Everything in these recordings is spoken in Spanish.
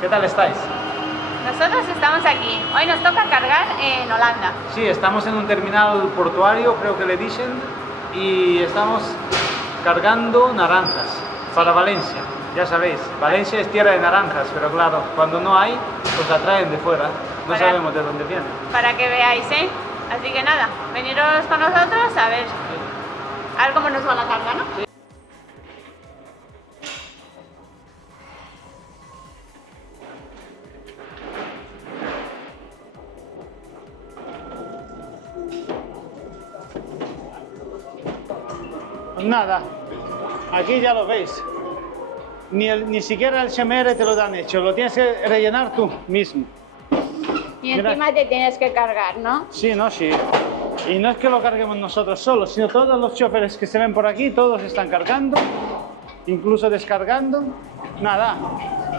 ¿Qué tal estáis? Nosotros estamos aquí. Hoy nos toca cargar en Holanda. Sí, estamos en un terminal portuario, creo que le dicen, y estamos cargando naranjas para Valencia. Ya sabéis, Valencia es tierra de naranjas, pero claro, cuando no hay, pues la traen de fuera. No sabemos de dónde vienen. Para que veáis, ¿eh? Así que nada, veniros con nosotros a ver cómo nos va la carga, ¿no? Sí. Nada, aquí ya lo veis. Ni siquiera el CMR te lo dan hecho, lo tienes que rellenar tú mismo. Y encima te tienes que cargar, ¿no? Sí, no, sí. Y no es que lo carguemos nosotros solos, sino todos los choferes que se ven por aquí, todos están cargando, incluso descargando. Nada,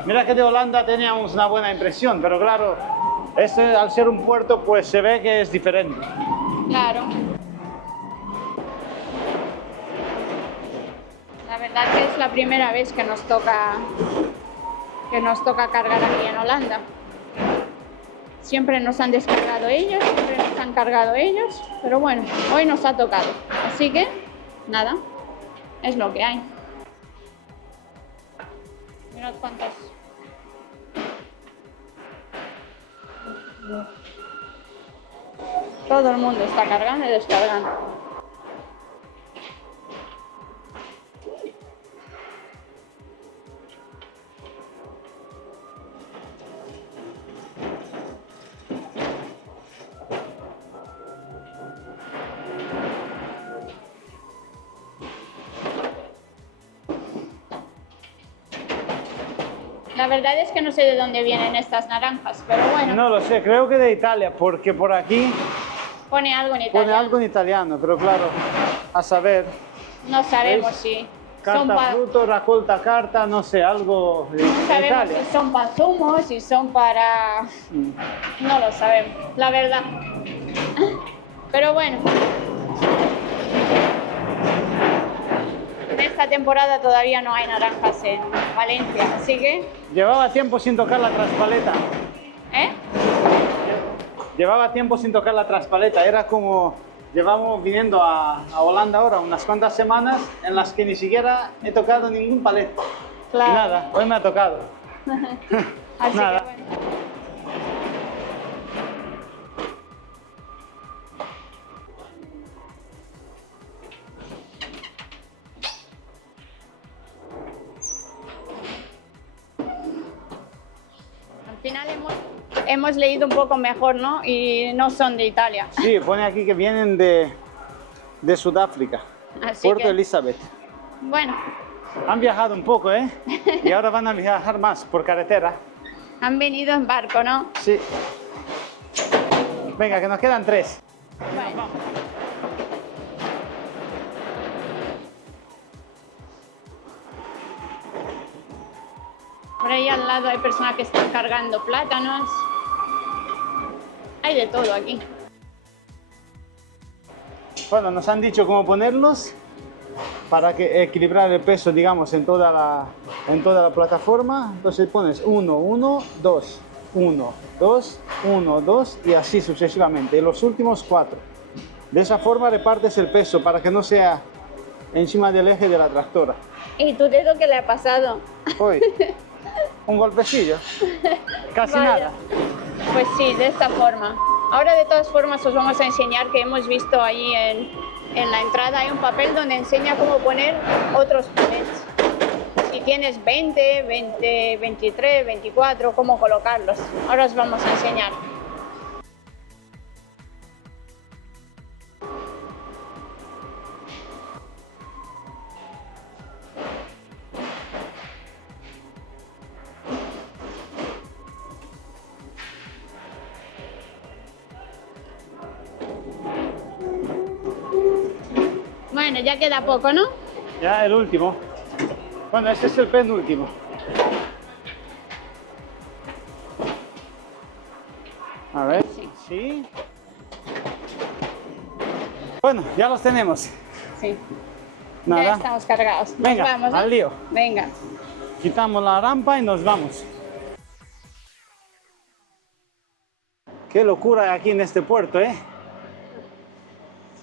mira que de Holanda teníamos una buena impresión, pero claro, este al ser un puerto pues se ve que es diferente. Claro. La verdad que es la primera vez que nos toca cargar aquí en Holanda. Siempre nos han descargado ellos, siempre nos han cargado ellos, pero bueno, hoy nos ha tocado. Así que, nada, es lo que hay. Mirad cuántas. Todo el mundo está cargando y descargando. La verdad es que no sé de dónde vienen estas naranjas, pero bueno. No lo sé, creo que de Italia, porque por aquí Pone algo en italiano. pone algo en italiano, pero claro, a saber. No sabemos ¿Veis? si Carta fruto, raccolta carta, no sé, algo de no sabemos Italia. si son para zumo, si son para... No lo sabemos, la verdad. Pero bueno. En esta temporada todavía no hay naranjas en Valencia, así que... Llevaba tiempo sin tocar la traspaleta. ¿Eh? Llevaba tiempo sin tocar la traspaleta. Era como... Llevamos viniendo a Holanda ahora unas cuantas semanas en las que ni siquiera he tocado ningún palet. Claro. Nada, hoy me ha tocado. Así Nada. que bueno. Al final hemos leído un poco mejor, ¿no? Y no son de Italia. Sí, pone aquí que vienen de Sudáfrica, Así Puerto que, Elizabeth. bueno, Han viajado un poco, ¿eh? Y ahora van a viajar más por carretera. han venido en barco, ¿no? Sí. Venga, que nos quedan 3. Bueno. Por ahí al lado hay personas que están cargando plátanos. Hay de todo aquí. Bueno, nos han dicho cómo ponerlos para que equilibrar el peso, digamos, en toda la plataforma. Entonces pones 1, 1, 2, 1, 2, 1, 2 y así sucesivamente. Y los últimos 4. De esa forma repartes el peso para que no sea encima del eje de la tractora. ¿Y tu dedo qué le ha pasado? Hoy, un golpecillo. Casi Vaya. nada. Pues sí, de esta forma. Ahora de todas formas os vamos a enseñar que hemos visto ahí en la entrada hay un papel donde enseña cómo poner otros palets. Si tienes 20, 23, 24, cómo colocarlos. Ahora os vamos a enseñar. Bueno, ya queda poco, ¿no? Ya el último. Bueno, este es el penúltimo. A ver, Sí. sí. Bueno, ya los tenemos. Sí. Ya Nada. estamos cargados. Nos Venga, vamos, ¿no? al lío. Venga. Quitamos la rampa y nos vamos. Qué locura hay aquí en este puerto, ¿eh?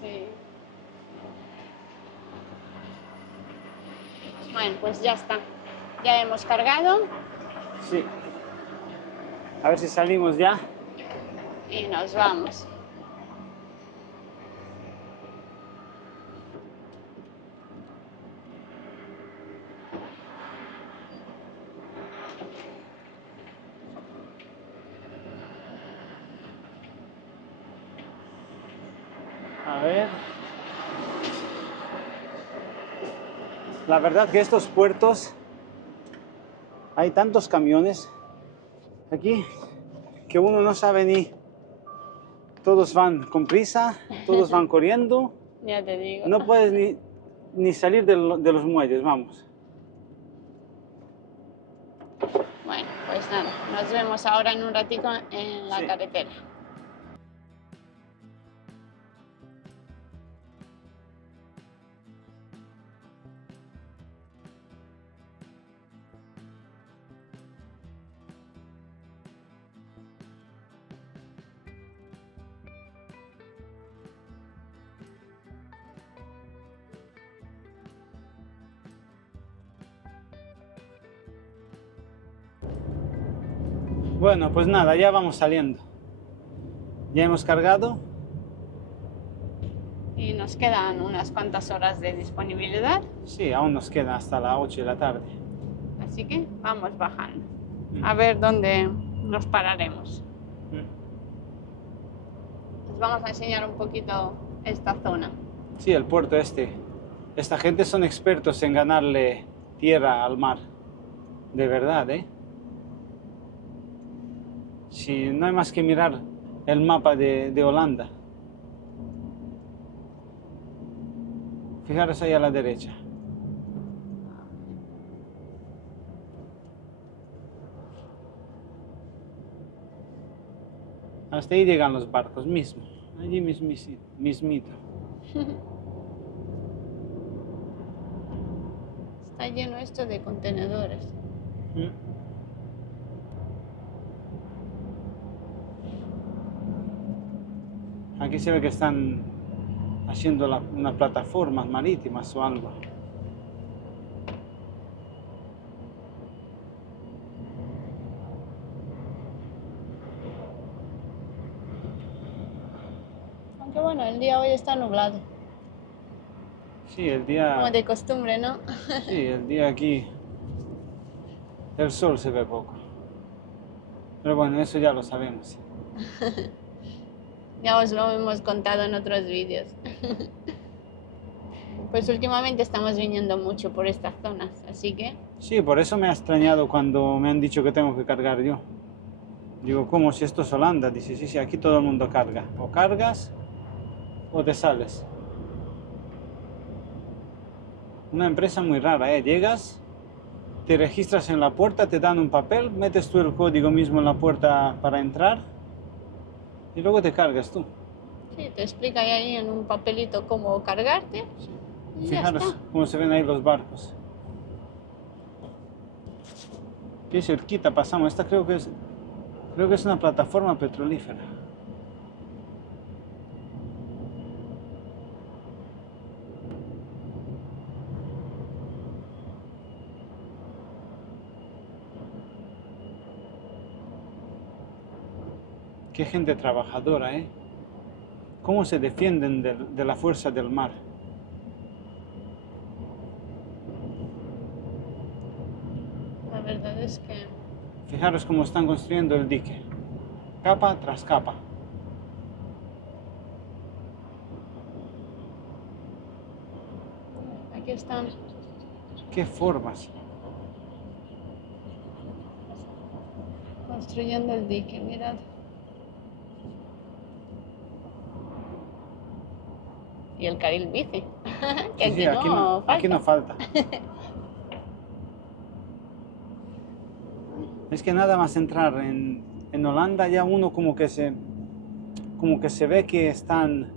Sí. Bueno, pues ya está. Ya hemos cargado Sí. A ver si salimos ya. y nos vamos. A ver. La verdad que estos puertos hay tantos camiones aquí que uno no sabe ni. Todos van con prisa, todos van corriendo. Ya te digo. No puedes ni salir de los muelles, vamos. Bueno, pues nada, nos vemos ahora en un ratico en la Sí. carretera. Bueno, pues nada, ya vamos saliendo. Ya hemos cargado. Y nos quedan unas cuantas horas de disponibilidad, Sí, aún nos queda hasta las 8 de la tarde. así que vamos bajando. A ver dónde nos pararemos. Les vamos a enseñar un poquito esta zona. Sí, el puerto este. Esta gente son expertos en ganarle tierra al mar. De verdad, ¿eh? Sí, no hay más que mirar el mapa de Holanda. Fijaros ahí a la derecha. Hasta ahí llegan los barcos mismo. Allí mismito. Está lleno esto de contenedores. Aquí se ve que están haciendo una plataforma marítima o algo. Aunque bueno, el día hoy está nublado, Sí, el día. como de costumbre, ¿no? Sí, el día aquí. El sol se ve poco. Pero bueno, eso ya lo sabemos. Ya os lo hemos contado en otros vídeos. Pues últimamente estamos viniendo mucho por estas zonas, así que Sí, por eso me ha extrañado cuando me han dicho que tengo que cargar yo. Digo, ¿cómo si esto es Holanda? Dice, sí, sí, aquí todo el mundo carga. O cargas o te sales. Una empresa muy rara, ¿eh? Llegas, te registras en la puerta, te dan un papel, metes tú el código mismo en la puerta para entrar y luego te cargas tú. sí, te explica ahí en un papelito cómo cargarte. Y ya Fijaros está. cómo se ven ahí los barcos. Qué cerquita pasamos. Esta creo que es una plataforma petrolífera. Qué gente trabajadora, ¿eh? Cómo se defienden de la fuerza del mar. La verdad es que Fijaros cómo están construyendo el dique. Capa tras capa. aquí están Qué formas. construyendo el dique, mirad. Y el carril bici, que Sí, sí, aquí no falta. aquí no falta. Es que nada más entrar en Holanda ya uno como que se ve que están.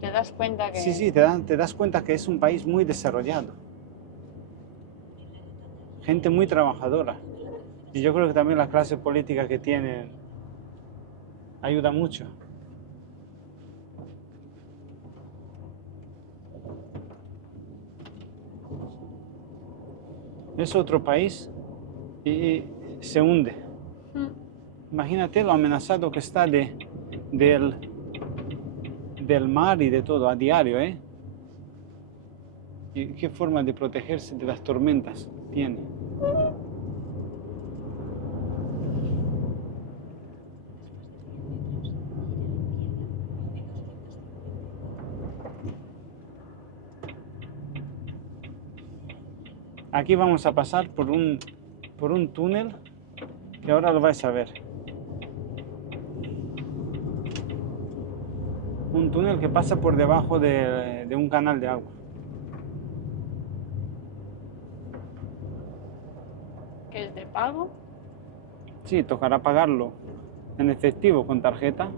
Te das cuenta que... Sí, sí, te das cuenta que es un país muy desarrollado. Gente muy trabajadora. Y yo creo que también la clase política que tienen ayuda mucho. Es otro país y se hunde. Imagínate lo amenazado que está del mar y de todo a diario, ¿eh? ¿Y qué forma de protegerse de las tormentas tiene? Aquí vamos a pasar por un túnel que ahora lo vais a ver. Un túnel que pasa por debajo de un canal de agua. ¿Que es de pago? Sí, tocará pagarlo en efectivo con tarjeta.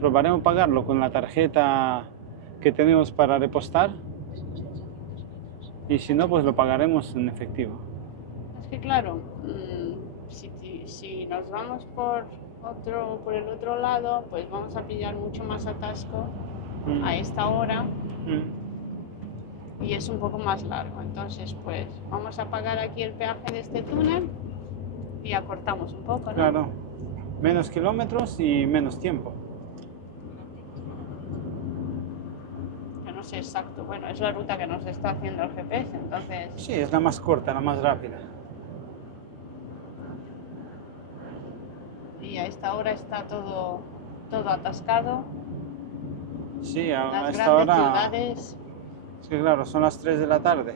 Probaremos pagarlo con la tarjeta que tenemos para repostar. Y si no, pues lo pagaremos en efectivo. Es que claro, si nos vamos por el otro lado, pues vamos a pillar mucho más atasco a esta hora y es un poco más largo. Entonces, pues vamos a pagar aquí el peaje de este túnel y acortamos un poco, ¿no? Claro, menos kilómetros y menos tiempo. Yo no sé exacto, bueno, es la ruta que nos está haciendo el GPS, entonces... Sí, es la más corta, la más rápida. Y a esta hora está todo atascado. Sí, a Las esta grandes hora... ciudades, Es que claro, son las 3 de la tarde.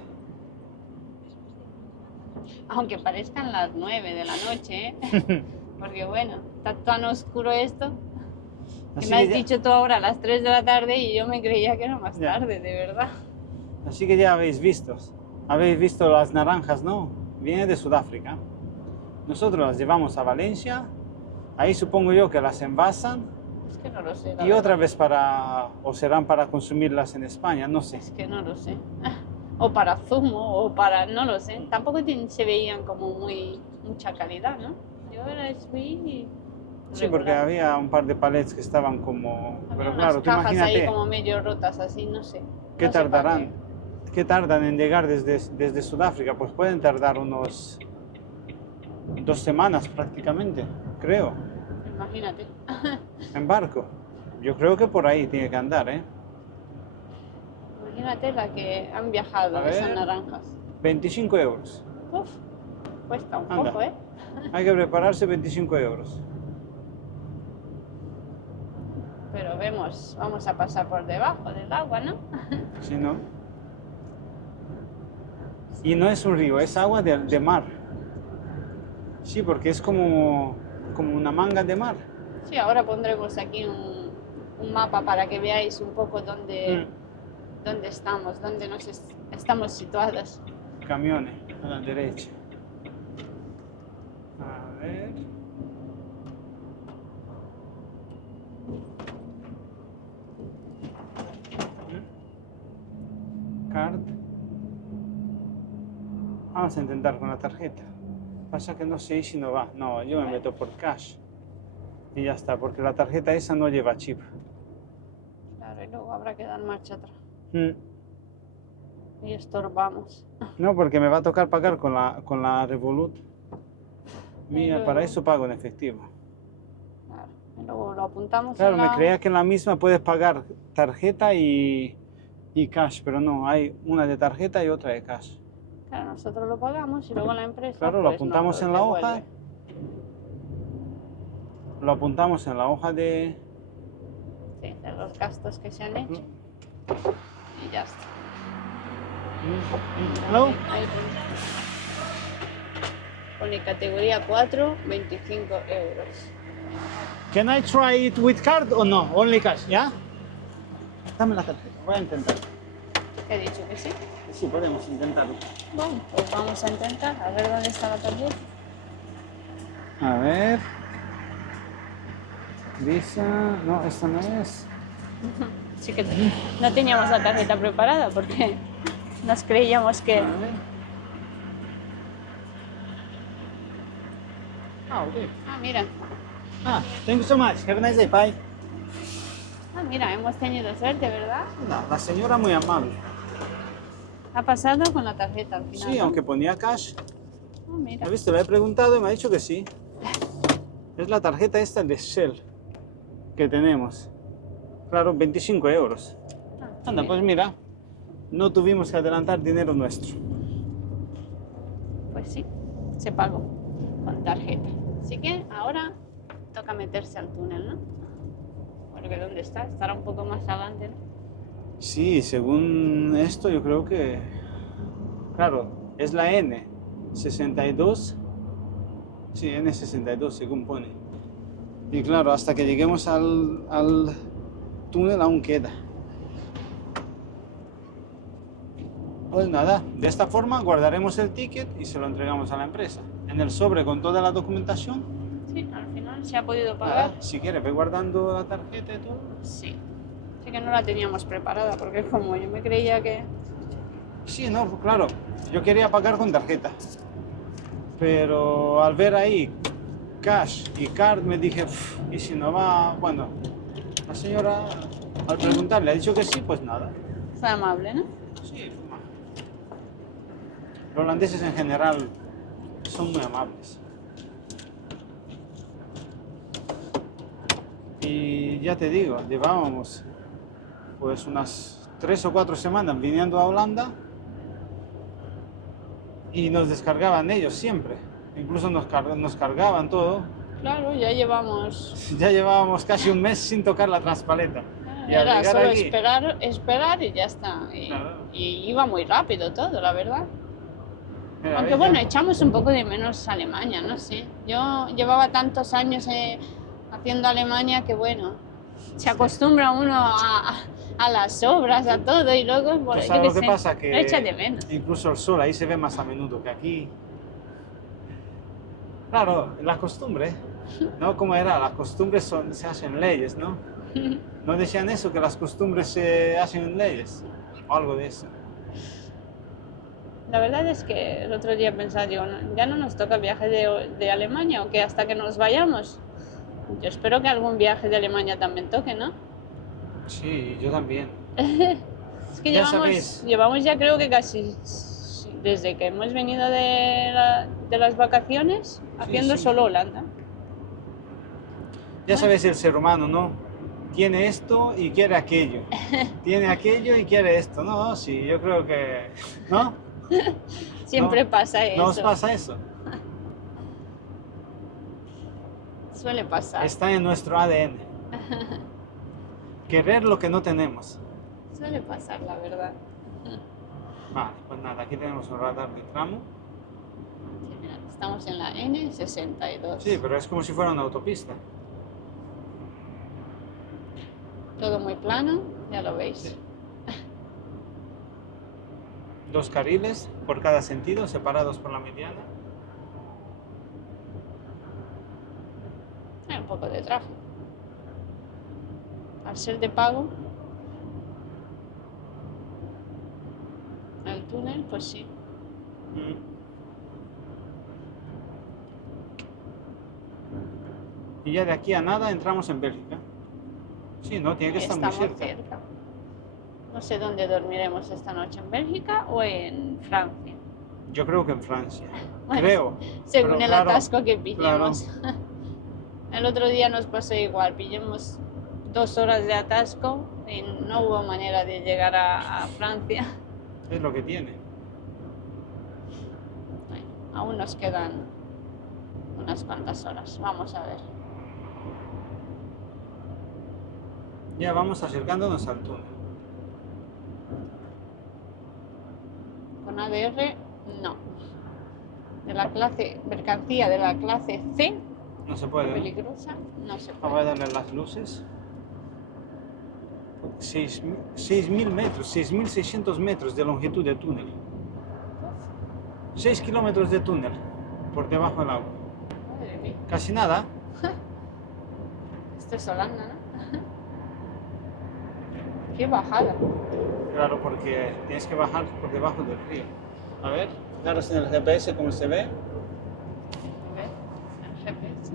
aunque parezcan las 9 de la noche, ¿eh? Porque bueno, está tan oscuro esto, que Así me has que ya- dicho tú ahora a las 3 de la tarde y yo me creía que era más Ya. tarde, de verdad. Así que ya habéis visto las naranjas, ¿no? Viene de Sudáfrica. Nosotros las llevamos a Valencia, ahí supongo yo que las envasan Es que no lo sé. la y verdad. otra vez o serán para consumirlas en España, no sé. Es que no lo sé. O para zumo, o para... no lo sé. Tampoco se veían como mucha calidad, ¿no? Yo las vi Sí, porque regular. había un par de palets que estaban como... Había Pero unas claro, tú cajas ahí imagínate, como medio rotas así, no sé. ¿qué No sé para tardarán? ¿Qué tardan en llegar desde Sudáfrica? Pues pueden tardar unos 2 semanas prácticamente, creo, qué. Imagínate. en barco. Yo creo que por ahí tiene que andar, ¿eh? Imagínate la que han viajado A esas ver. naranjas. 25 euros. Uf, cuesta un Anda. poco, ¿eh? Hay que prepararse 25 euros. Pero vamos a pasar por debajo del agua, ¿no? Si no. Y no es un río, es agua de mar. Sí, porque es como una manga de mar. Sí, ahora pondremos aquí un mapa para que veáis un poco dónde estamos, dónde estamos situadas. Camiones a la derecha. A ver. Card. Vamos a intentar con la tarjeta. Pasa que no sé si no va. No, yo me meto por cash. Y ya está, porque la tarjeta esa no lleva chip. Claro, y luego habrá que dar marcha atrás. Mm. Y estorbamos. No, porque me va a tocar pagar con la Revolut. Mira, luego- para eso pago en efectivo. Claro, y luego lo apuntamos Claro, en me la... creía que en la misma puedes pagar tarjeta y cash, pero no, hay una de tarjeta y otra de cash. Claro, nosotros lo pagamos y luego la empresa Claro, lo pues, nos apuntamos en la devuelve. hoja. Lo apuntamos en la hoja de... Sí, de los gastos que se han hecho. Y ya está. Hello? Ahí pone categoría 4, 25 euros. Can I try it with card or no? Only cash, ¿ya? Dame la tarjeta, voy a intentar. He dicho que sí. Sí, podemos intentarlo. Bueno, pues vamos a intentar. A ver dónde está la tarjeta. A ver. Visa. No, esta no es. Sí que no teníamos la tarjeta preparada porque nos creíamos que... A ver. Ah, ok. Ah, mira. Ah, thank you so much. Have a nice day. Bye. Ah, mira, hemos tenido suerte, ¿verdad? No, la señora muy amable. Ha pasado con la tarjeta al final. Sí, ¿no? aunque ponía cash. Ah, mira. ¿Has visto? Le he preguntado y me ha dicho que sí. Es la tarjeta esta de Shell que tenemos. Claro, 25 euros. Ah, Anda, pues mira, no tuvimos que adelantar dinero nuestro. Pues sí, se pagó con tarjeta. Así que ahora toca meterse al túnel, ¿no? Porque ¿dónde está? Estará un poco más adelante, ¿no? Sí, según esto yo creo que... Claro, es la N62. Sí, N62 según pone. Y claro, hasta que lleguemos al túnel aún queda. Pues nada, de esta forma guardaremos el ticket y se lo entregamos a la empresa. En el sobre con toda la documentación. Sí, al final se ha podido pagar. Si quieres, ve guardando la tarjeta y todo. Sí. Sí que no la teníamos preparada porque como yo me creía que... Sí, no, claro, yo quería pagar con tarjeta. Pero al ver ahí cash y card me dije, y si no va, bueno, la señora al preguntarle ha dicho que sí, pues nada. Fue amable, ¿no? Sí, los holandeses en general son muy amables. Y ya te digo, llevábamos pues unas 3 o 4 semanas viniendo a Holanda y nos descargaban ellos siempre. Incluso nos cargaban todo. Claro, ya llevamos... Ya llevábamos casi un mes sin tocar la transpaleta. Y al Era llegar solo aquí, esperar y ya está. Claro. Y iba muy rápido todo, la verdad. mira, Aunque ¿ves? bueno, Ya- echamos un poco de menos Alemania, no sé. Yo llevaba tantos años haciendo Alemania que bueno, se acostumbra uno a las obras, a todo y luego, ¿Tú bueno, yo sabes qué lo que sé, pasa? lo Que echa de menos. incluso el sol ahí se ve más a menudo que aquí. Claro, la costumbre, ¿no? ¿Cómo era? Las costumbres se hacen leyes, ¿no? ¿No decían eso? Que las costumbres se hacen en leyes. O algo de eso. La verdad es que el otro día pensaba, digo, ya no nos toca viaje de Alemania o que hasta que nos vayamos. Yo espero que algún viaje de Alemania también toque, ¿no? Sí, yo también. Es que Ya sabéis. llevamos ya creo que casi desde que hemos venido de las vacaciones haciendo sí. solo Holanda. Ya sabes el ser humano, ¿no? Tiene esto y quiere aquello. Tiene aquello y quiere esto. No, sí, yo creo que... ¿No? Siempre ¿No? pasa eso. ¿No os pasa eso? Suele pasar. Está en nuestro ADN. Querer lo que no tenemos. Suele pasar, la verdad. Vale, pues nada, aquí tenemos un radar de tramo. Sí, mira, estamos en la N62. Sí, pero es como si fuera una autopista. Todo muy plano, ya lo veis. Sí. 2 carriles por cada sentido, separados por la mediana. Hay un poco de tráfico. Al ser de pago, el túnel, pues sí. Y ya de aquí a nada entramos en Bélgica. Sí, no, tiene que estar muy Estamos cerca. cerca. No sé dónde dormiremos esta noche, en Bélgica o en Francia. Yo creo que en Francia. Bueno, Creo. Según Pero el claro, atasco que pillemos. El otro día nos pasó igual, pillamos 2 horas de atasco y no hubo manera de llegar a Francia. Es lo que tiene. Bueno, aún nos quedan unas cuantas horas, vamos a ver. Ya vamos acercándonos al túnel. Con ADR, no. De la clase, mercancía de la clase C, No se puede. peligrosa, no se Voy a puede. darle las luces. 6.000 metros, 6.600 metros de longitud de túnel. 6 kilómetros de túnel por debajo del agua. Madre mía, Casi nada. esto es Holanda, ¿no? Qué bajada. Claro, porque tienes que bajar por debajo del río. A ver, fijaros en el GPS cómo se ve. A ver, el GPS.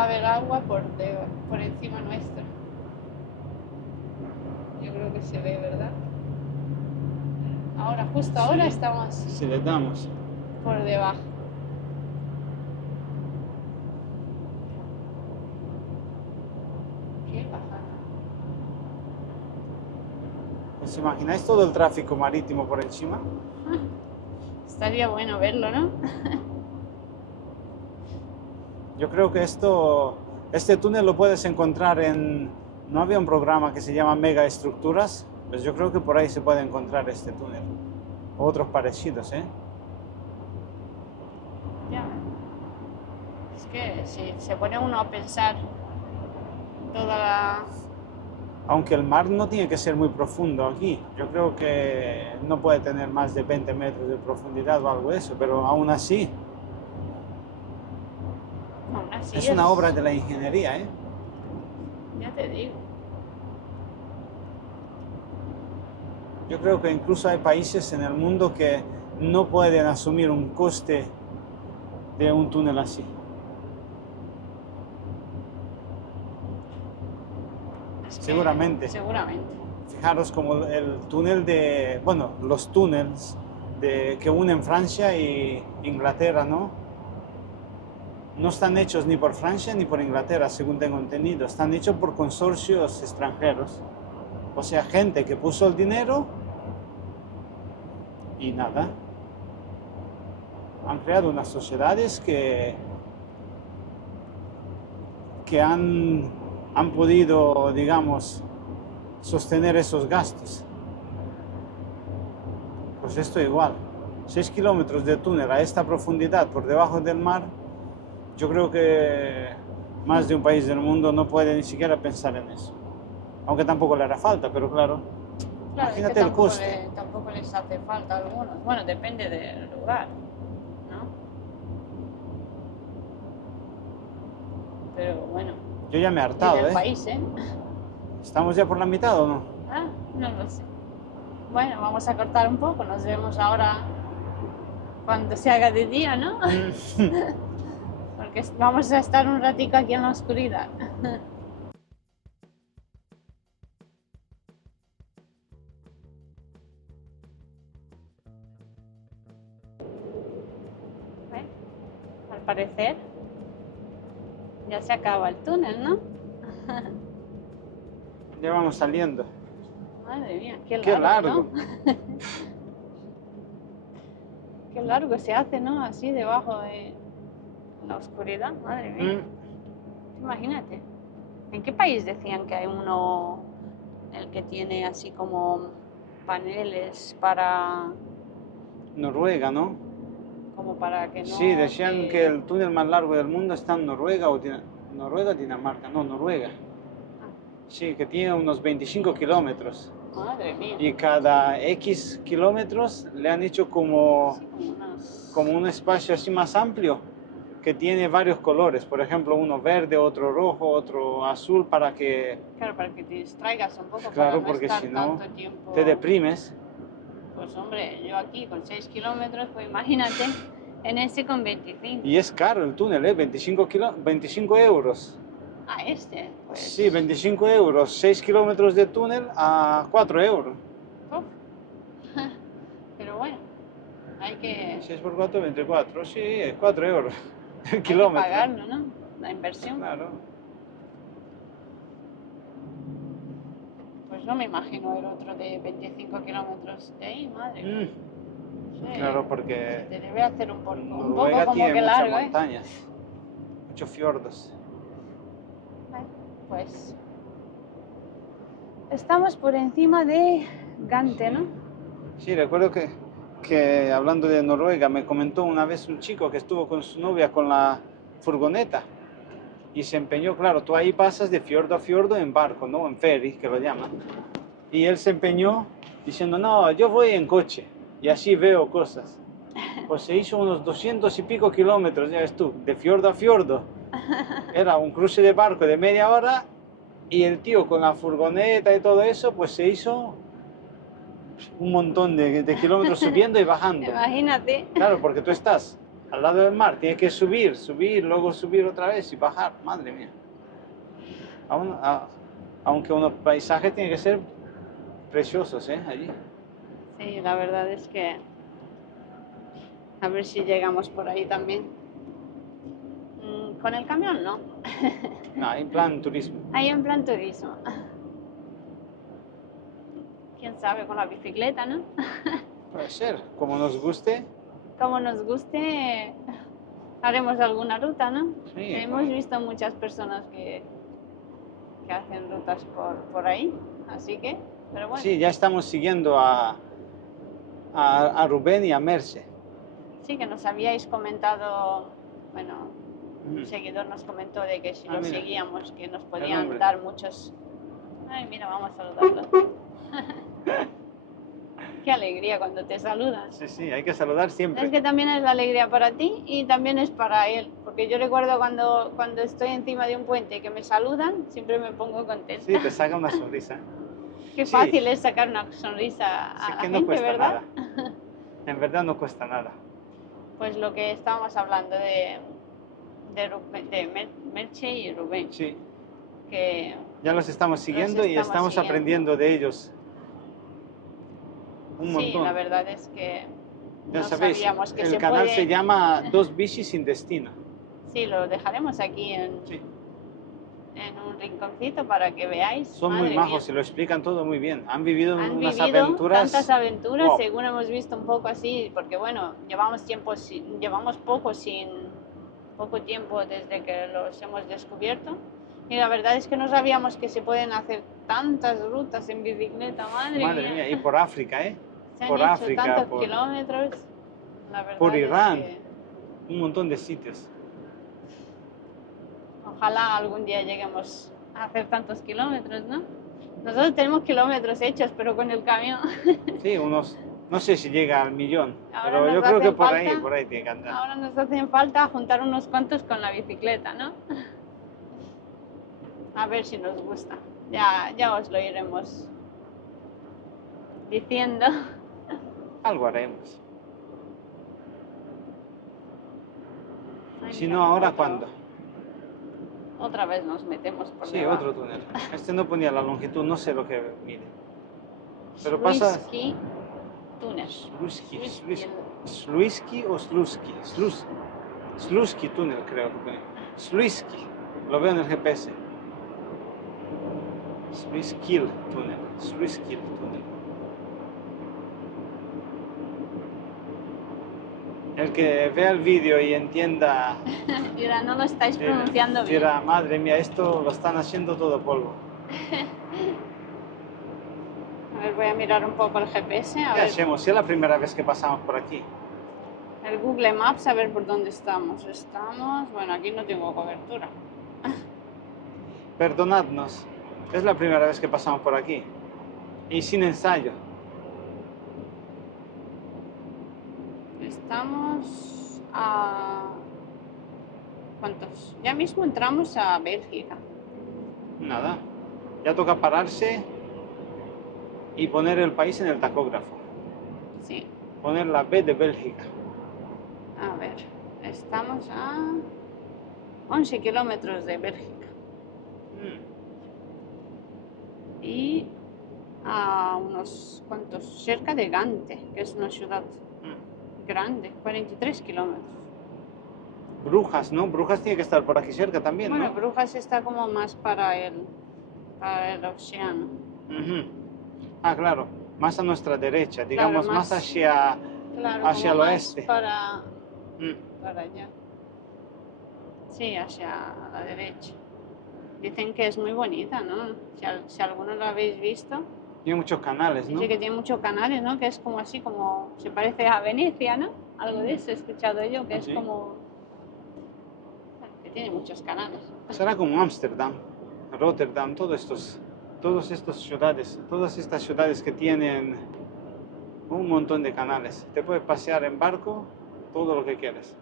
va a ver agua por encima nuestro. Yo creo que se ve, ¿verdad? Ahora, justo ahora estamos Si le damos. por debajo. Qué bajada. ¿Os imagináis todo el tráfico marítimo por encima? Estaría bueno verlo, ¿no? Yo creo que este túnel lo puedes encontrar en... ¿No había un programa que se llama Mega Estructuras? Pues yo creo que por ahí se puede encontrar este túnel. O otros parecidos, ¿eh? Ya. Es que si se pone uno a pensar toda la... Aunque el mar no tiene que ser muy profundo aquí. Yo creo que no puede tener más de 20 metros de profundidad o algo de eso, pero aún así Aún así es una obra de la ingeniería, ¿eh? Ya te digo. Yo creo que incluso hay países en el mundo que no pueden asumir un coste de un túnel así. Seguramente. Seguramente. Fijaros como el túnel de, bueno, los túneles que unen Francia y Inglaterra, ¿no? No están hechos ni por Francia ni por Inglaterra, según tengo entendido. Están hechos por consorcios extranjeros. O sea, gente que puso el dinero y nada. Han creado unas sociedades que han podido, digamos, sostener esos gastos. Pues esto igual. 6 kilómetros de túnel a esta profundidad por debajo del mar. Yo creo que más de un país del mundo no puede ni siquiera pensar en eso. Aunque tampoco le hará falta, pero claro, imagínate el coste. Tampoco les hace falta a algunos. Bueno, depende del lugar, ¿no? Pero bueno. Yo ya me he hartado, Y del ¿eh? país, ¿eh? ¿Estamos ya por la mitad o no? Ah, no lo sé. Bueno, vamos a cortar un poco. Nos vemos ahora cuando se haga de día, ¿no? Porque vamos a estar un ratito aquí en la oscuridad. Bueno, al parecer ya se acaba el túnel, ¿no? Ya vamos saliendo. Madre mía, qué ¡Qué largo, largo! ¿no? Qué largo se hace, ¿no? Así debajo de la oscuridad, madre mía. Imagínate. ¿En qué país decían que hay uno, el que tiene así como paneles para... Noruega, ¿no? como para que no... Sí, decían te- que el túnel más largo del mundo está en Noruega o Noruega, Dinamarca, no, Noruega. Sí, que tiene unos 25 kilómetros. Madre mía. Y cada X kilómetros le han hecho como un espacio así más amplio que tiene varios colores. Por ejemplo, uno verde, otro rojo, otro azul para que... Claro, para que te distraigas un poco, para Claro, no porque estar si no tanto tiempo... te deprimes. Pues hombre, yo aquí con 6 kilómetros, pues imagínate, en ese con 25. Y es caro el túnel, ¿eh? 25 euros. Ah, este, pues... Sí, 25 euros. 6 kilómetros de túnel a 4 euros. Uf. Pero bueno, hay que... 6 por 4, 24. Sí, 4 euros el Hay que kilómetro. pagarlo, ¿no? La inversión. Claro. Pues no me imagino el otro de 25 kilómetros de ahí, madre mía. Sí, Claro, porque se te debe hacer un poco Noruega como tiene que muchas largo, ¿eh? montañas, muchos fiordos. Bueno, pues estamos por encima de Gante, ¿no? Sí, recuerdo que hablando de Noruega, me comentó una vez un chico que estuvo con su novia con la furgoneta y se empeñó, claro, tú ahí pasas de fiordo a fiordo en barco, ¿no? En ferry, que lo llaman. Y él se empeñó diciendo, no, yo voy en coche y así veo cosas. Pues se hizo unos 200 y pico kilómetros, ya ves tú, de fiordo a fiordo. Era un cruce de barco de media hora y el tío con la furgoneta y todo eso, pues se hizo un montón de kilómetros subiendo y bajando. Imagínate. Claro, porque tú estás al lado del mar. Tienes que subir, subir, luego subir otra vez y bajar. Madre mía. Aunque unos paisajes tienen que ser preciosos, ¿eh? Allí. Sí, la verdad es que a ver si llegamos por ahí también. Con el camión no. No, en plan turismo. Ahí en plan turismo. Quién sabe, con la bicicleta, ¿no? Puede ser, como nos guste. Como nos guste, haremos alguna ruta, ¿no? Sí, Hemos visto muchas personas que hacen rutas por ahí, así que, pero bueno. sí, ya estamos siguiendo a Rubén y a Merce. Sí, que nos habíais comentado, bueno, un Mm. seguidor nos comentó de que si Ah, lo mira. seguíamos, que nos El podían hombre. dar muchos... Ay, mira, vamos a saludarlo. Qué alegría cuando te saludan. Sí, sí, hay que saludar siempre. Es que también es la alegría para ti y también es para él, porque yo recuerdo cuando estoy encima de un puente y que me saludan, siempre me pongo contenta. Sí, te saca una sonrisa. Qué Sí. fácil es sacar una sonrisa a Sí, la que gente, no cuesta ¿verdad? nada. En verdad no cuesta nada. Pues lo que estábamos hablando de Merche y Rubén, Sí, que ya los estamos siguiendo y estamos estamos siguiendo. aprendiendo de ellos. Un sí, montón. la verdad es que Ya no sabéis, sabíamos que el se canal puede... se llama Dos bichis sin destino. Sí, lo dejaremos aquí Sí. en un rinconcito para que veáis. Son Madre muy majos mía. y lo explican todo muy bien. Han vivido Han unas vivido aventuras. tantas aventuras, Wow. según hemos visto un poco así, porque bueno, llevamos poco tiempo desde que los hemos descubierto. Y la verdad es que no sabíamos que se pueden hacer tantas rutas en bicicleta, Madre mía, y por África, ¿eh? Se han por hecho África, tantos kilómetros. La verdad por es Irán, que un montón de sitios. ojalá algún día lleguemos a hacer tantos kilómetros, ¿no? Nosotros tenemos kilómetros hechos, pero con el camión. Sí, unos, no sé si llega al millón, Ahora pero nos yo creo que hacen falta- por ahí tiene que andar. Ahora nos hacen falta juntar unos cuantos con la bicicleta, ¿no? A ver si nos gusta. Ya os lo iremos diciendo. Algo haremos. Ay, Si mira, no, ahora otro- cuándo. Otra vez nos metemos por Sí, debajo. otro túnel. Este no ponía la longitud, no sé lo que mide. Pero pasa... Sluiski túnel. Sluiski o Sluski. Sluski túnel creo que pone. Sluiski. Lo veo en el GPS. Sluiskil túnel. Sluiskil túnel. El que vea el vídeo y entienda... Mira, no lo estáis pronunciando bien. dirá, madre mía, esto lo están haciendo todo polvo. A ver, voy a mirar un poco el GPS, a ¿Qué ver hacemos? Si es la primera vez que pasamos por aquí. el Google Maps, a ver por dónde estamos. Bueno, aquí no tengo cobertura. Perdonadnos, es la primera vez que pasamos por aquí. Y sin ensayo. Estamos a... ¿Cuántos? Ya mismo entramos a Bélgica. Nada. Ya toca pararse y poner el país en el tacógrafo. Sí. Poner la B de Bélgica. A ver, estamos a 11 kilómetros de Bélgica. Y a unos cuantos, cerca de Gante, que es una ciudad grande, 43 kilómetros. Brujas, ¿no? Brujas tiene que estar por aquí cerca también, Bueno, ¿no? Brujas está como más para el océano. Ujú. Ah, claro. Más a nuestra derecha, digamos, Claro, más hacia Claro, hacia como el más oeste. para allá. Sí, hacia la derecha. Dicen que es muy bonita, ¿no? Si alguno lo habéis visto, Tiene muchos canales, ¿no? dice que tiene muchos canales, ¿no? Que es como así, como se parece a Venecia, ¿no? Algo de eso he escuchado yo, que ¿Ah, es sí? como... que tiene muchos canales. Será como Ámsterdam, Rotterdam, todas estas ciudades que tienen un montón de canales. Te puedes pasear en barco todo lo que quieras.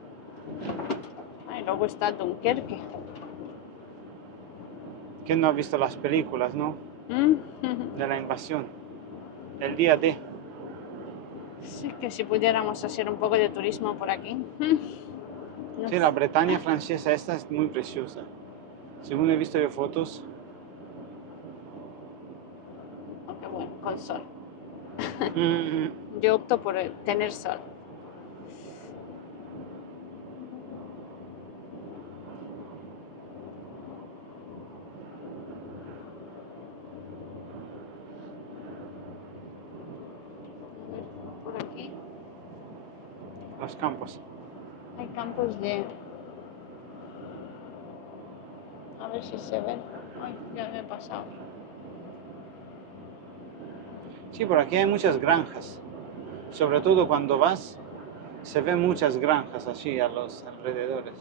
Y luego está Dunkerque. ¿Quién no ha visto las películas, no? De la invasión, el día D. Sí, que si pudiéramos hacer un poco de turismo por aquí. No Sí, sé. la Bretaña francesa esta es muy preciosa. Según he visto de fotos. Aunque bueno, con sol. Mm, Yo opto por tener sol. A ver, por aquí los campos. hay campos de... A ver si se ven. Ay, ya me he pasado. Sí, por aquí hay muchas granjas. Sobre todo cuando vas, se ven muchas granjas así a los alrededores.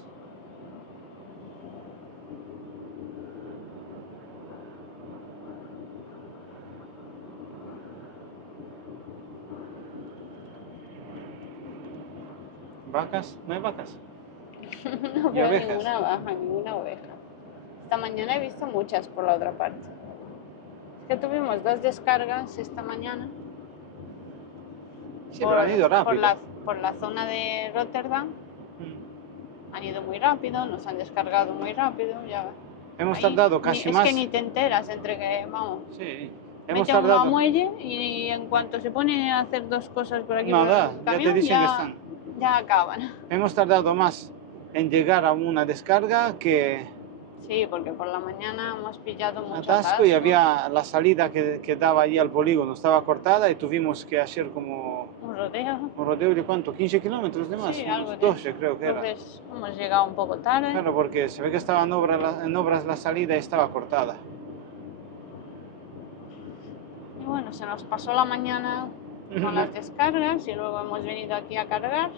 ¿Vacas? No hay vacas. No ¿Y veo abejas? ninguna baja, ninguna oveja. Esta mañana he visto muchas por la otra parte. Es que tuvimos 2 descargas esta mañana Sí, pero han ido rápido. por la zona de Rotterdam. Mm. Han ido muy rápido, nos han descargado muy rápido. Ya. Hemos Ahí tardado casi es más. que ni te enteras entre que, vamos, Sí, hemos mete uno a tardado. muelle y en cuanto se pone a hacer 2 cosas por aquí por Nada, el ya te camión, dicen que están. ya acaban. Hemos tardado más en llegar a una descarga que Sí, porque por la mañana hemos pillado mucho atasco y atasco. había la salida que daba allí al polígono, estaba cortada y tuvimos que hacer como Un rodeo. un rodeo de cuánto, 15 kilómetros de más, Sí, algo unos de 12 eso. creo que era. Entonces hemos llegado un poco tarde. Claro, porque se ve que estaba en obras la salida y estaba cortada. Y bueno, se nos pasó la mañana con las descargas y luego hemos venido aquí a cargar.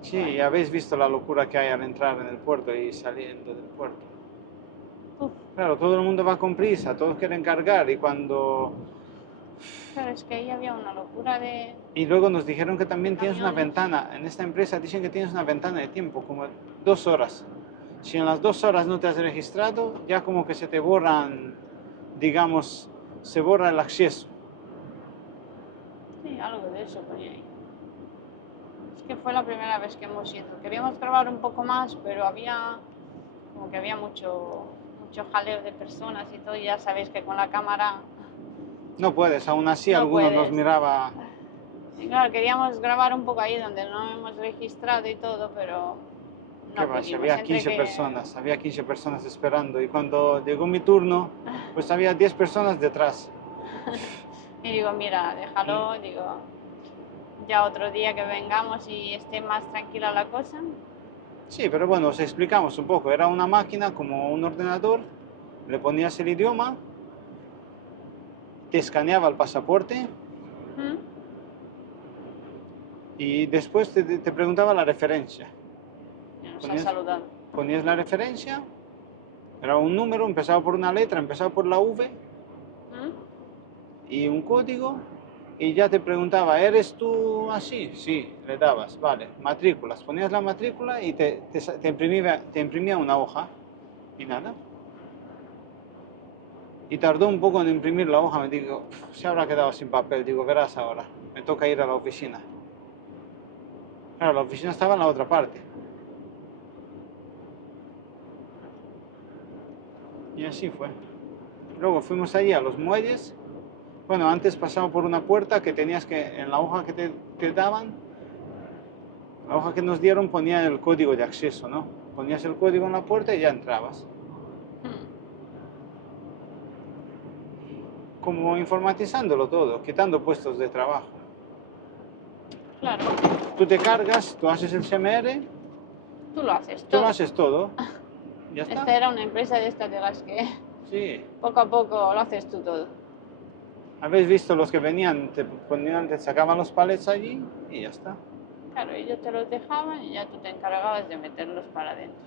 Sí, Bueno. habéis visto la locura que hay al entrar en el puerto y saliendo del puerto. Uf, Claro, todo el mundo va con prisa, todos quieren cargar y cuando... pero es que ahí había una locura de... Y luego nos dijeron que también tienes una Camiones. ventana, en esta empresa dicen que tienes una ventana de tiempo, como 2 horas. Si en las 2 horas no te has registrado, ya como que se te borran, digamos, se borra el acceso. Sí, algo de eso ponía ahí. Es que fue la primera vez que hemos ido. Queríamos grabar un poco más, pero había como que había mucho jaleo de personas y todo. Y ya sabéis que con la cámara No puedes, aún así no algunos nos puedes. miraba. Y claro, queríamos grabar un poco ahí donde no hemos registrado y todo, pero ¿Qué no va? Si pudimos. había 15 personas, había 15 personas esperando y cuando llegó mi turno, pues había 10 personas detrás. Y digo, mira, déjalo, digo, ya otro día que vengamos y esté más tranquila la cosa. Sí, pero bueno, os explicamos un poco. Era una máquina como un ordenador, le ponías el idioma, te escaneaba el pasaporte ¿Mm? y después te preguntaba la referencia. Y nos ha Ponías, saludado. ponías la referencia, era un número, empezaba por una letra, empezaba por la V ¿Mm? y un código y ya te preguntaba, ¿eres tú así? Sí, le dabas, vale, matrículas. Ponías la matrícula y te imprimía una hoja y nada. Y tardó un poco en imprimir la hoja, me digo, se habrá quedado sin papel, digo, verás ahora, me toca ir a la oficina. Claro, la oficina estaba en la otra parte. Y así fue. Luego fuimos allí a los muelles. Bueno, antes pasaba por una puerta que tenías que, en la hoja que te daban, la hoja que nos dieron ponía el código de acceso, ¿no? Ponías el código en la puerta y ya entrabas. Como informatizándolo todo, quitando puestos de trabajo. Claro, Tú te cargas, tú haces el CMR, tú lo haces tú todo. lo haces todo. Ya está. Esta era una empresa de estas de las que Sí. poco a poco lo haces tú todo. ¿Habéis visto los que venían, te sacaban los palets allí y ya está? Claro, ellos te los dejaban y ya tú te encargabas de meterlos para adentro.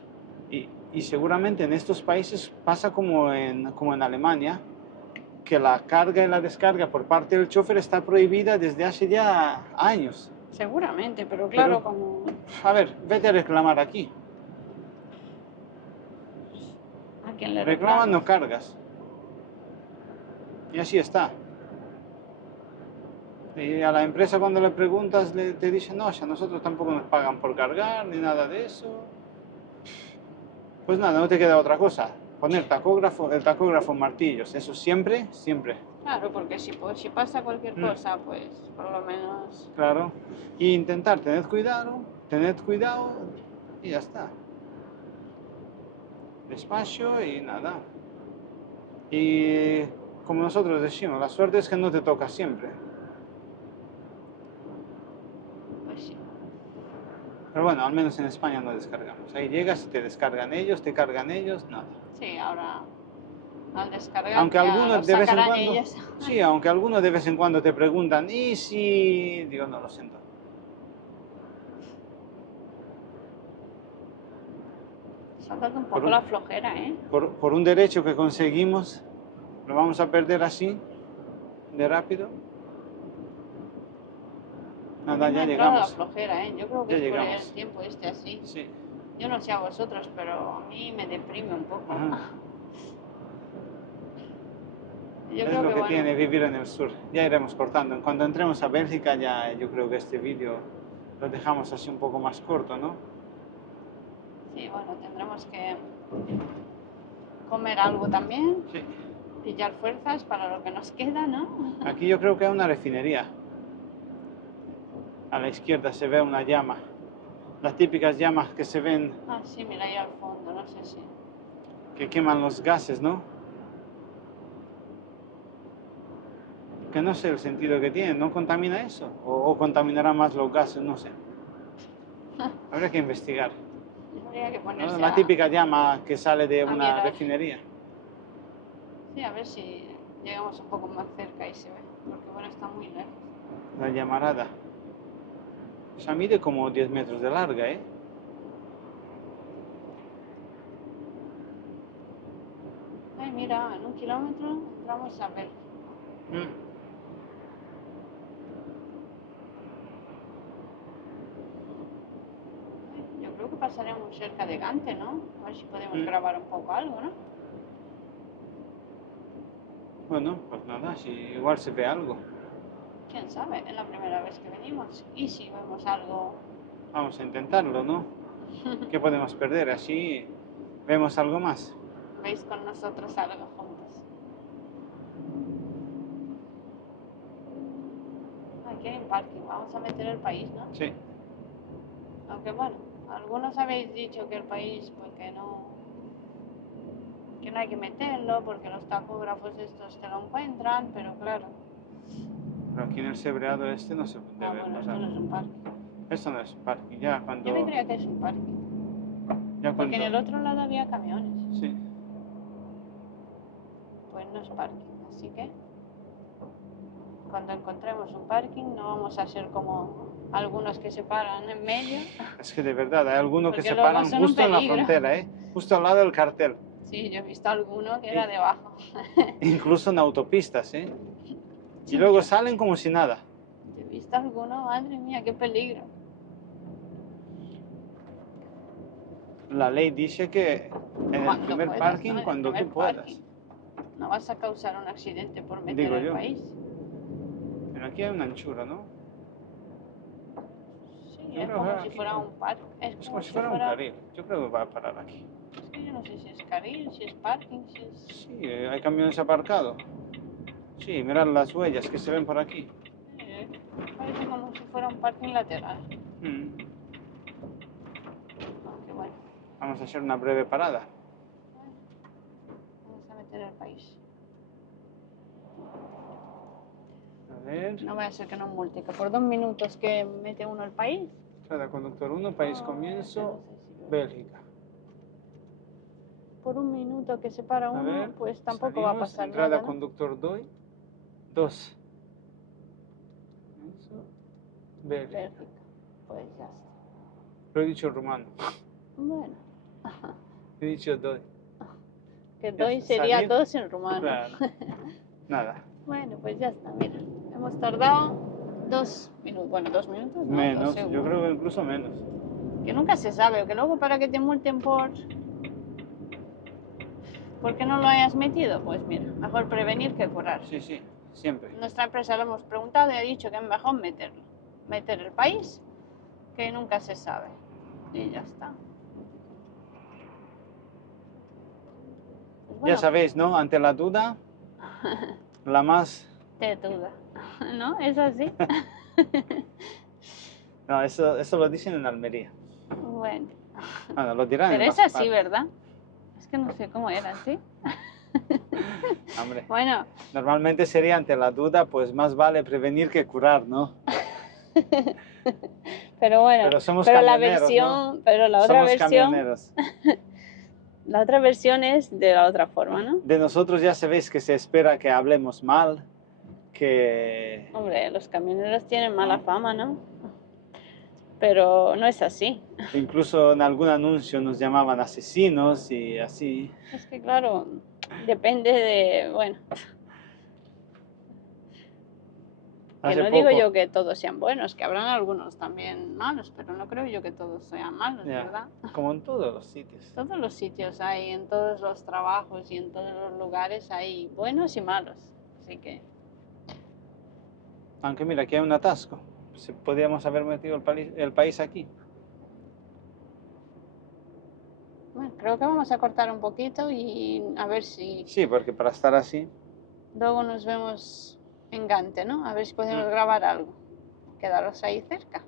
Y seguramente en estos países pasa como en Alemania, que la carga y la descarga por parte del chofer está prohibida desde hace ya años. Seguramente, pero claro, Pero, como... a ver, vete a reclamar aquí. ¿A quién le Reclaman, reclamas? no cargas. Y así está. Y a la empresa cuando le preguntas te dicen, no, a nosotros tampoco nos pagan por cargar ni nada de eso. Pues nada, no te queda otra cosa. Poner tacógrafo, el tacógrafo en martillos, eso siempre, siempre. Claro, porque si pasa cualquier cosa, pues por lo menos... Claro. Y intentar tener cuidado y ya está. Despacio y nada. Y como nosotros decimos, la suerte es que no te toca siempre. Pues sí. Pero bueno, al menos en España no descargamos. Ahí llegas, te descargan ellos, te cargan ellos, nada. Sí, ahora al descargar Aunque ya algunos lo de vez en sacarán cuando, ellos. sí, aunque algunos de vez en cuando te preguntan, ¿y si? Digo, no lo siento. Se ha dado un poco la flojera, ¿eh? Por un derecho que conseguimos, lo vamos a perder así, de rápido. Nada, A mí me ya ha entrado la llegamos. flojera, ¿eh? Yo creo que Ya es por llegamos. el tiempo así. Sí. Yo no sé a vosotros, pero a mí me deprime un poco. Ajá. Yo Es creo lo que que bueno, tiene vivir en el sur. Ya iremos cortando. Cuando entremos a Bélgica, ya yo creo que este vídeo lo dejamos así un poco más corto, ¿no? sí, bueno, tendremos que comer algo también, Sí. pillar fuerzas para lo que nos queda, ¿no? Aquí yo creo que hay una refinería. A la izquierda se ve una llama. Las típicas llamas que se ven, Ah, sí, mira ahí al fondo, no sé si... que queman los gases, ¿no? Que no sé el sentido que tiene. ¿No contamina eso? ¿O contaminará más los gases? No sé. Habría que investigar. Habría que ponerse ¿No? La típica llama que sale de a una mirar. refinería. Sí, a ver si llegamos un poco más cerca y se ve, porque bueno, está muy lejos. La llamarada. O sea, mide como 10 metros de larga, ¿eh? Ay, mira, en 1 kilómetro entramos a ver. Yo creo que pasaremos cerca de Gante, ¿no? A ver si podemos grabar un poco algo, ¿no? Bueno, pues nada, si igual se ve algo. Quién sabe, es la primera vez que venimos. Y si vemos algo, Vamos a intentarlo, ¿no? ¿Qué podemos perder? Así vemos algo más. veis con nosotros algo juntos. Aquí hay un parking, vamos a meter el país, ¿no? Sí. Aunque bueno, algunos habéis dicho que el país, pues que no hay que meterlo porque los tacógrafos estos te lo encuentran, pero claro. Pero aquí en el Sebreado este no se debe Bueno, esto pasar. no es un parque. Esto no es parking, ya cuando... Yo me creía que es un parque, Ya porque en el cuando... otro lado había camiones. Sí. Pues no es parking, así que cuando encontremos un parking no vamos a ser como algunos que se paran en medio. Es que de verdad, hay algunos que Porque se luego paran son un justo en la peligro. frontera, ¿eh? Justo al lado del cartel. Sí, yo he visto alguno que era debajo. Incluso en autopistas, ¿eh? Y luego salen como si nada. Yo he visto alguno, madre mía, qué peligro. La ley dice que en el Cuando primer puedas, parking, ¿no? En el cuando primer tú puedas. parking. No vas a causar un accidente por meter Digo el yo. país. Pero aquí hay una anchura, ¿no? Sí, Yo es creo como que si aquí fuera no. un parque. Es como si fuera un carril. Yo creo que va a parar aquí. Es que yo no sé si es carril, si es parking, si es... Sí, hay camiones aparcados. Sí, mirad las huellas que se ven por aquí. Parece como si fuera un parking lateral. Aunque bueno, Vamos a hacer una breve parada. vamos a meter el país. A ver. No vaya a ser que nos multe, que por 2 minutos que mete uno el país. Entrada conductor 1, país comienzo, Bélgica. Por 1 minuto que se para A uno, ver, pues tampoco va a pasar entrada nada, ¿no? conductor 2. Bélgica. Bélgica. Pues ya está. Lo he dicho en rumano. Bueno, He dicho 2. que Ya doy está, sería salir. 2 en rumano. Claro. Nada. Bueno, pues ya está, mira. Hemos tardado 2 minutos. Bueno, 2 minutos, no, 2 Menos, segundos. yo creo que incluso menos. Que nunca se sabe, que luego para que te multen por qué no lo hayas metido, pues mira, mejor prevenir que curar. Sí, sí. siempre. Nuestra empresa lo hemos preguntado y ha dicho que es mejor meter el país, que nunca se sabe. Y ya está. Pues Ya bueno, sabéis, ¿no? Ante la duda, la más... te duda, ¿no? Es así. No, eso lo dicen en Almería. Bueno, Bueno, lo dirán pero en es más así, partes. ¿verdad? Es que no sé cómo era, ¿sí? Hombre, Bueno, normalmente sería ante la duda, pues más vale prevenir que curar, ¿no? pero bueno, Pero somos pero la camioneros, versión, pero la otra Somos versión, camioneros. la otra versión es de la otra forma, ¿no? De nosotros ya sabéis que se espera que hablemos mal, que... Hombre, los camioneros tienen mala fama, ¿no? Pero no es así. Incluso en algún anuncio nos llamaban asesinos y así. Es que claro, depende de, bueno, que Hace no digo poco, yo que todos sean buenos, que habrán algunos también malos, pero no creo yo que todos sean malos, ya, ¿verdad? como en todos los sitios. Todos los sitios hay, en todos los trabajos y en todos los lugares hay buenos y malos. Así que, Aunque mira, aquí hay un atasco. Podríamos haber metido el país aquí. bueno, creo que vamos a cortar un poquito y a ver si Sí, porque para estar así... luego nos vemos en Gante, ¿no? A ver si podemos grabar algo. Quedaros ahí cerca.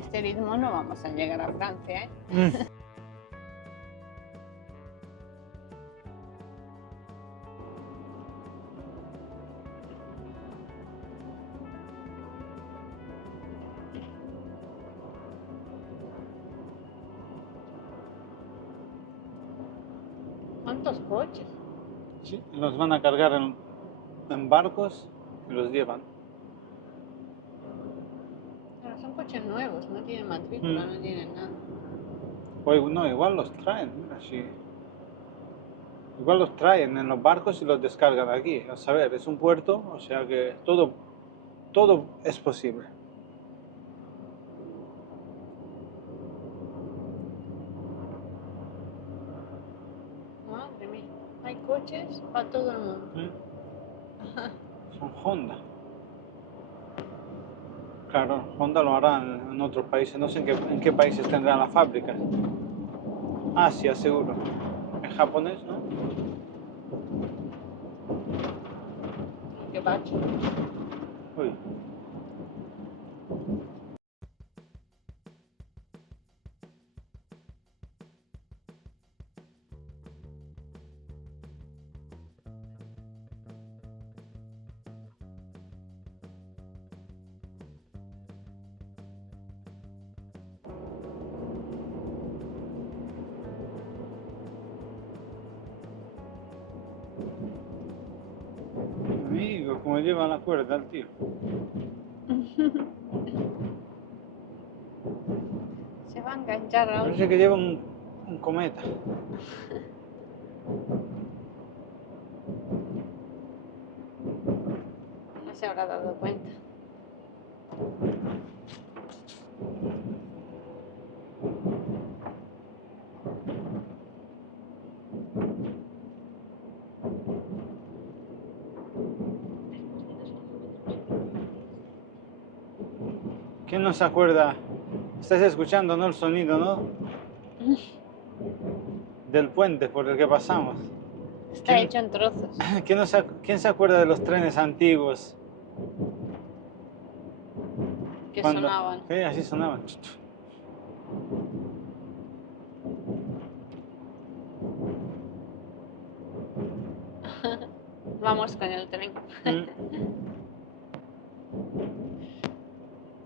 Este ritmo no vamos a llegar a Francia, ¿eh? ¿Cuántos coches? Sí, los van a cargar en barcos y los llevan. Pero son coches nuevos, no tienen matrícula, no tienen nada. O no, igual los traen, mira, sí. Igual los traen en los barcos y los descargan aquí. A saber, es un puerto, o sea que todo es posible. Madre mía, hay coches para todo el mundo. Son Honda. Claro, Honda lo hará en otros países. No sé en qué países tendrán la fábrica. Asia, seguro. En japonés, ¿no? Qué bache. Uy. Digo, como lleva la cuerda el tío. Se va a enganchar algo. Parece que lleva un cometa. No se habrá dado cuenta. ¿Quién no se acuerda? Estás escuchando, ¿no? El sonido, ¿no? Del puente por el que pasamos. Está ¿Quién- hecho en trozos. ¿Quién se acuerda de los trenes antiguos? Que Cuando- sonaban. Sí, así sonaban. Vamos con el tren. Mm.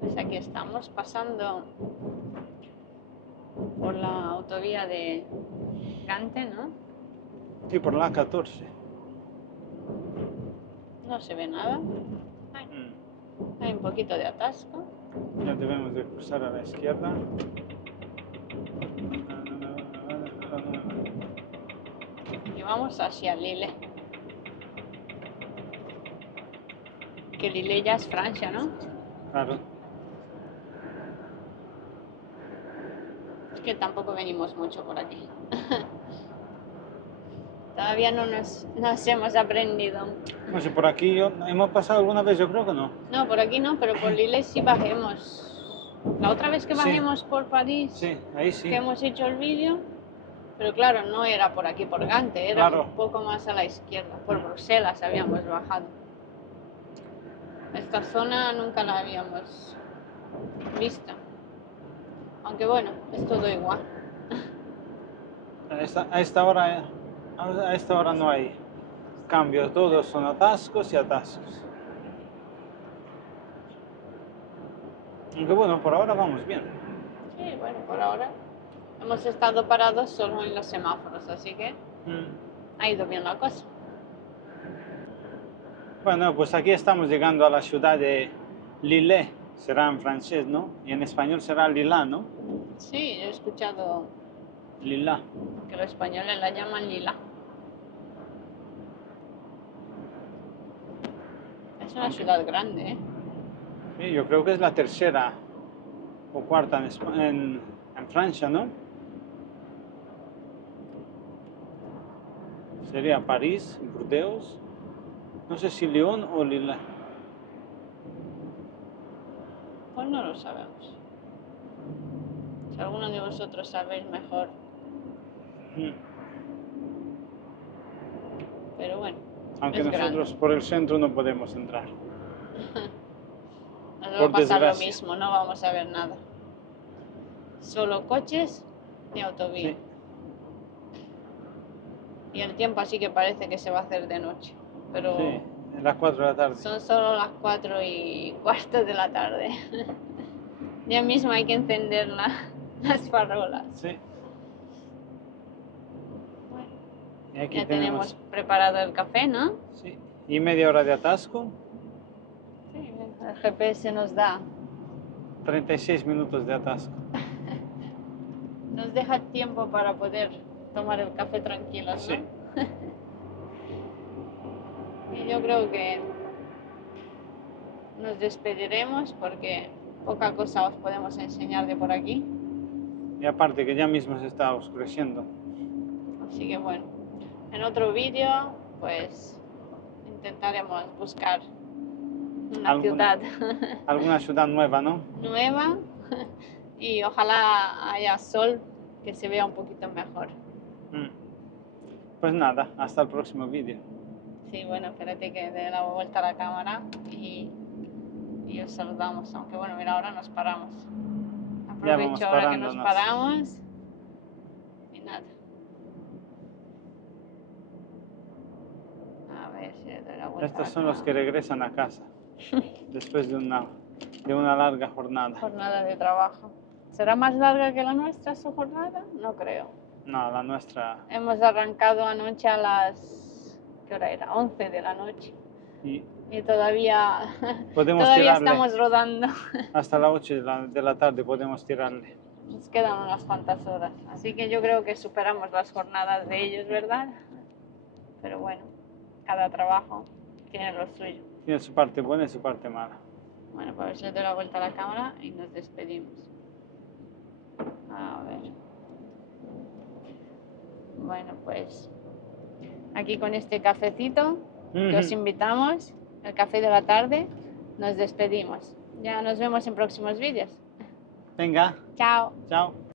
Pues aquí estamos pasando por la autovía de Gante, ¿no? Sí, por la 14. No se ve nada. Hay un poquito de atasco. Ya debemos de cruzar a la izquierda. Y vamos hacia Lille. Que Lille ya es Francia, ¿no? Claro. Es que tampoco venimos mucho por aquí. Todavía no nos hemos aprendido. No sé, por aquí hemos pasado alguna vez, yo creo que no. No, por aquí no, pero por Lille sí bajemos. La otra vez que Sí. bajemos por París, Sí, ahí sí. que hemos hecho el vídeo, pero claro, no era por aquí, por Gante, era Claro. un poco más a la izquierda. Por Bruselas habíamos bajado. Esta zona nunca la habíamos visto. Aunque bueno, es todo igual. A esta hora no hay cambio, todos son atascos y atascos. Aunque bueno, por ahora vamos bien. Sí, bueno, por ahora hemos estado parados solo en los semáforos, así que ha ido bien la cosa. Bueno, pues aquí estamos llegando a la ciudad de Lille, será en francés, ¿no? Y en español será Lila, ¿no? Sí, he escuchado Lila. que los españoles la llaman Lila. Es una ciudad grande, ¿eh? Sí, yo creo que es la tercera o cuarta en Francia, ¿no? Sería París, Burdeos, no sé si Lyon o Lille. Pues no lo sabemos. Si alguno de vosotros sabéis mejor. Pero bueno, Aunque es nosotros grande. por el centro no podemos entrar. Nos va Por a pasar lo desgracia. mismo, no vamos a ver nada. Solo coches y autovía. Sí. Y el tiempo así que parece que se va a hacer de noche. Pero Sí, a las 4 de la tarde. son solo las 4:15 de la tarde. Ya mismo hay que encender las farolas. Sí. Bueno, Y aquí ya tenemos preparado el café, ¿no? Sí. Y media hora de atasco, Sí, el GPS nos da, 36 minutos de atasco. nos deja tiempo para poder tomar el café tranquilos, ¿no? Sí. Y yo creo que nos despediremos porque poca cosa os podemos enseñar de por aquí. Y aparte que ya mismo se está oscureciendo. Así que bueno, en otro vídeo pues intentaremos buscar una ciudad Alguna ciudad nueva, ¿no? nueva y ojalá haya sol que se vea un poquito mejor. Pues nada, hasta el próximo vídeo. Sí, bueno, espérate que dé la vuelta a la cámara y os saludamos. Aunque bueno, mira, ahora nos paramos. Ya vamos Aprovecho ahora que nos parándonos. paramos y nada. A ver si le doy la vuelta. Estos a la son los que cámara. regresan a casa después de una larga jornada. Jornada de trabajo. ¿Será más larga que la nuestra su jornada? No creo. No, la nuestra. Hemos arrancado anoche a las... ¿Qué hora era? 11 de la noche. Y y todavía, Podemos todavía tirarle. estamos rodando. Hasta las 8 de la tarde podemos tirarle. Nos quedan unas cuantas horas, así que yo creo que superamos las jornadas de ellos, ¿verdad? Pero bueno, cada trabajo tiene lo suyo. Tiene su parte buena y su parte mala. Bueno, pues le doy la vuelta a la cámara y nos despedimos. A ver. Bueno, pues aquí con este cafecito que os invitamos, el café de la tarde, nos despedimos. Ya nos vemos en próximos vídeos. Venga, Chao. chao.